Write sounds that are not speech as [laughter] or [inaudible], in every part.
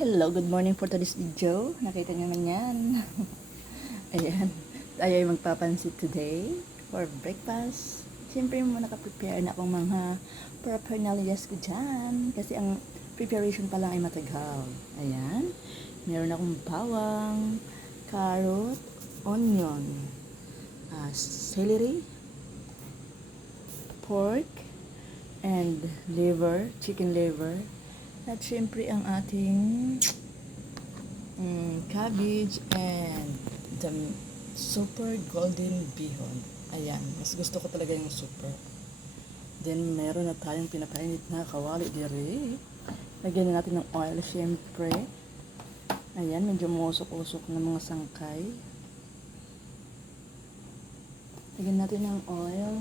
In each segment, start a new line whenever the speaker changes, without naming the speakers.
Hello, good morning for today's video. Nakita niyo naman yan. [laughs] Ayan. Tayo ay magpapansit today for breakfast. Siyempre mo nakaprepare na akong mga paraphernalias ko dyan. Kasi ang preparation pa lang ay matagal. Ayan. Meron akong bawang, carrot, onion, ah, celery, pork, and liver, chicken liver, at syempre ang ating mm, cabbage and the super golden bihon. Ayan, mas gusto ko talaga yung super. Then meron na tayong pinapainit na kawali dire. Lagyan na natin ng oil syempre. Ayan, medyo musok-usok na mga sangkay. Lagyan natin ng oil.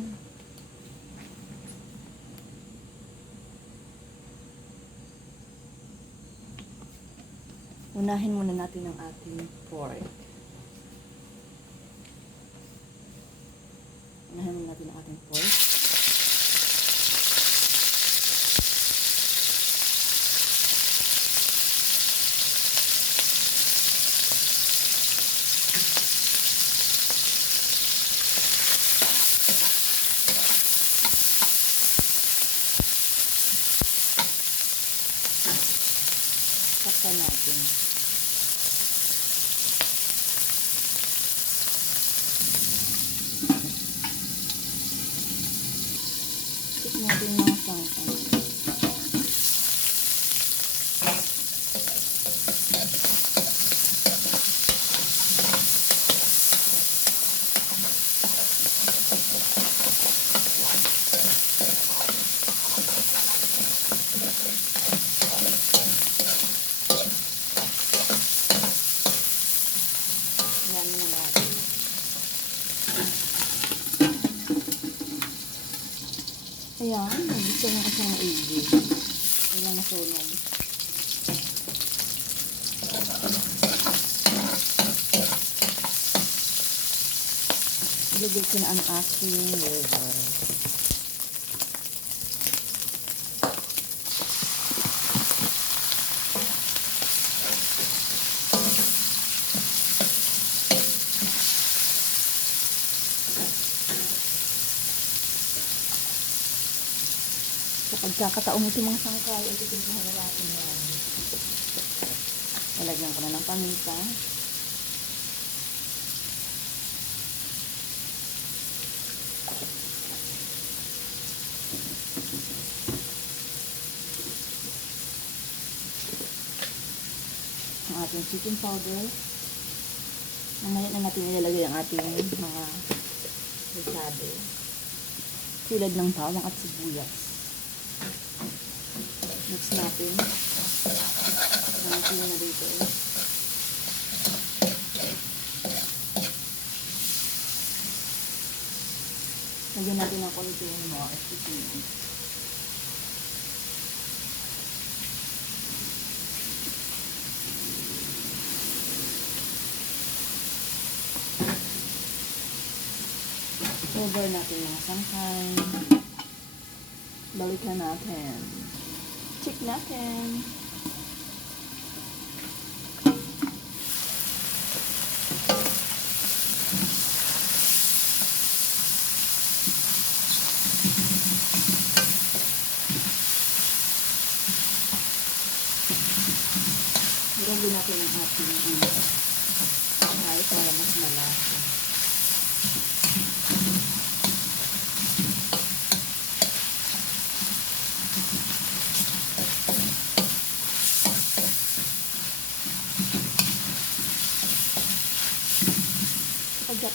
Unahin muna natin ang ating pork. Unahin muna natin ang ating pork. Natin. Tik natin mga sangkay. Yan muna natin. Ayan, gusto ng maigi. Ilang nasunog. Ilagay ko na ang aking liver. Pagkakataong ito mga sangkay, ay titignan na natin yan. Lalagyan ko na ng paminta. Ang ating chicken powder. Mamaya na natin ilalagay ang ating mga risado. Tulad ng bawang at sibuyas. Mix natin. Natin na dito. Lagyan natin ng konti ng mga SPC. Over natin mga sangkay. Balikan natin. Check natin. Ilagay natin ang ating ano, ay para mas malasa.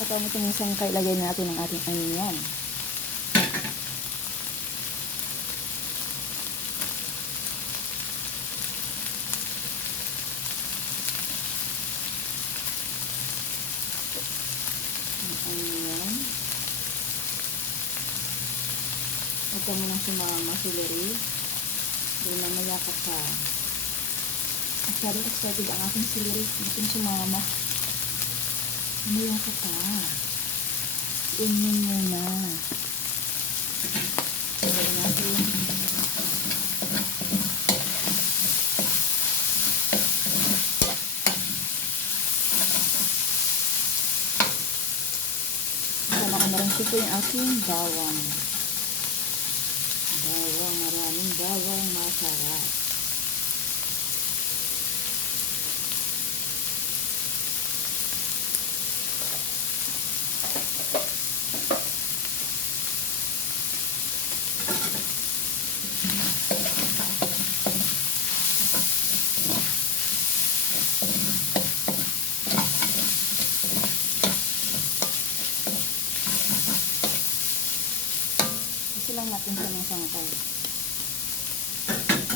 Pagkakataon ito ng sangkay, lagay natin ang ating onion. Onion. Huwag ka munang sumama, celery. Dahil mamaya ka pa. Masyadong excited ang aking celery. Gusto sumama. Umiyak ka pa. Inumin mo na. Inumin natin. Sama na rin siya po yung aking bawang. Bawang, maraming bawang masarap.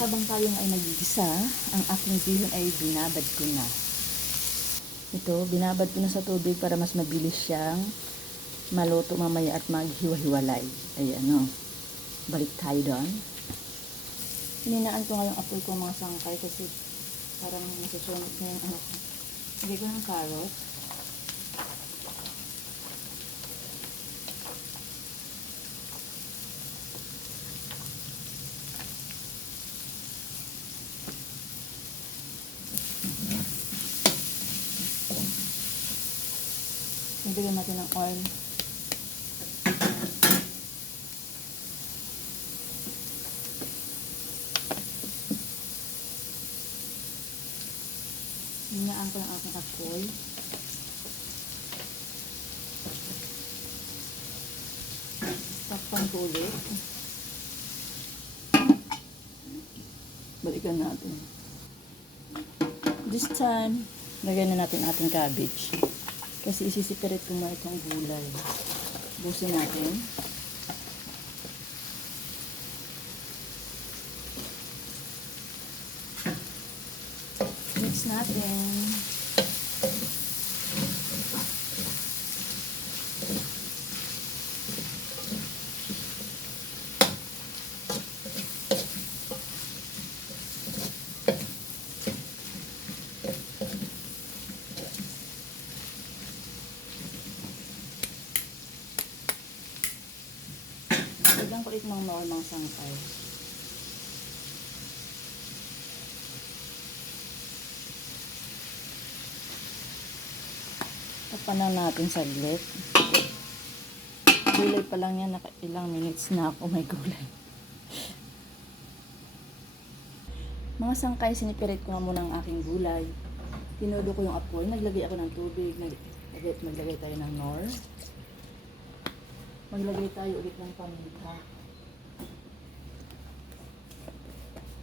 Habang tayo ay nagigisa, ang aking bihon ay binabad ko na. Ito, binabad ko na sa tubig para mas mabilis siyang maluto mamaya at maghiwa-hiwalay. Ayan, no. Balik tayo doon. Hininaan ko ngayong apoy ko mga sangkay kasi parang nasusunod na yung ko. Hindi ko ng carrot. Nabigyan natin ng oil. Hinaan ko ng aking apoy. Takpan ko ulit. Balikan natin. This time, lagyan na natin ating cabbage. Kasi isisipirit ko muna itong gulay. Busin natin. Mix natin. Ulit ng normang sangkay. Tapan na natin saglit. Gulay pa lang yan, ilang minutes na ako may gulay. [laughs] Mga sangkay, sinipirit ko nga muna ang aking gulay. Tinudo ko yung apoy, naglagay ako ng tubig, naglagay, maglagay tayo ng nor. Maglagay tayo ulit ng paminta.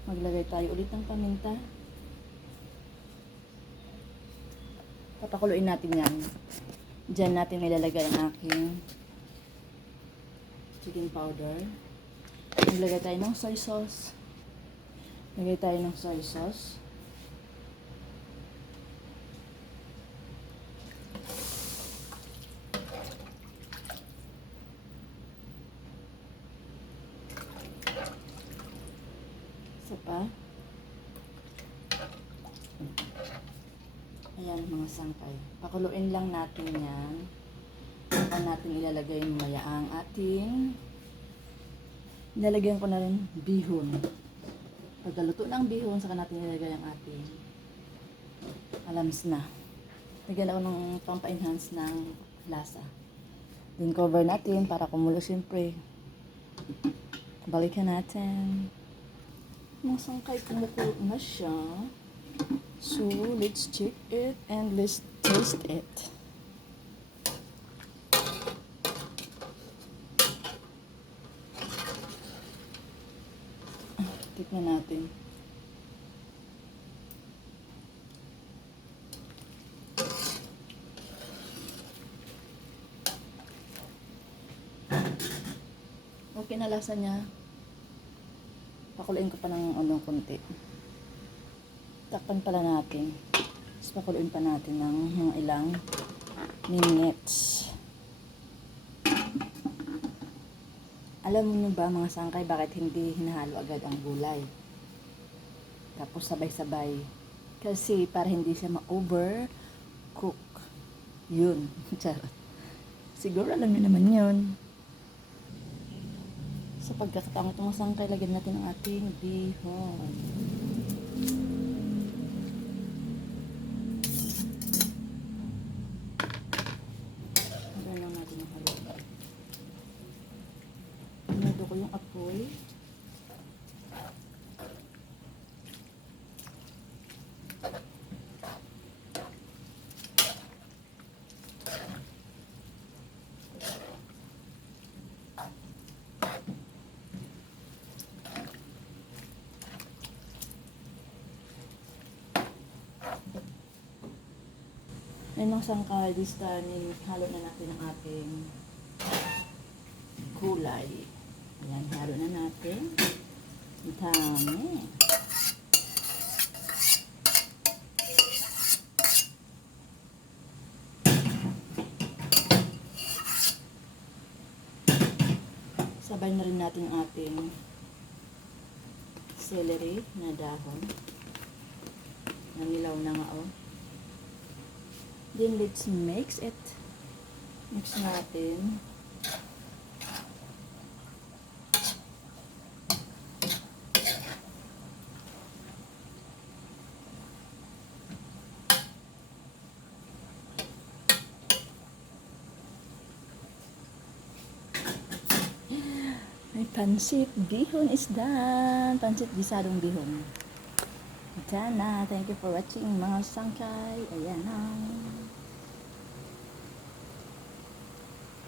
Maglagay tayo ulit ng paminta. Papakuluin natin yan. Diyan natin ilalagay ang aking chicken powder. Maglagay tayo ng soy sauce. Maglagay tayo ng soy sauce. Pa. Ayan, mga sangkay. Pakuluin lang natin yan. Saka natin ilalagay mamaya ang ating nilalagyan ko na rin bihon. Pagkaluto ng bihon, saka natin ilalagay ang ating alams na. Lagyan ako ng pampa-enhance ng lasa. Then cover natin para kumulo siyempre. Balikan natin. Mga sangkay kumukulo na siya. So, let's check it and let's taste it. Tikman natin. Okay na lasa niya. Pakuluin ko pa ng ano konti. Takpan pala natin. Tapos pakuluin pa natin ng mga ilang minutes. Alam niyo ba mga sangkay bakit hindi hinahalo agad ang gulay? Tapos sabay-sabay. Kasi para hindi siya ma-over cook. Yun. [laughs] Charot. Siguro alam niyo naman yun. Sa pagkakataon itong sangkay, lagyan natin ang ating bihon. Lagyan lang natin ang halo. Ayun ang sangkal, this time, halo na natin ang ating kulay. Ayan, halo na natin. Ang. Sabay na rin natin ang ating celery na dahon. Nanilaw na nga oh. Then let's mix it. Mix natin. May pansit bihon is done. Pansit gisadong bihon. Diyan na. Thank you for watching mga sangkay. Ayan na.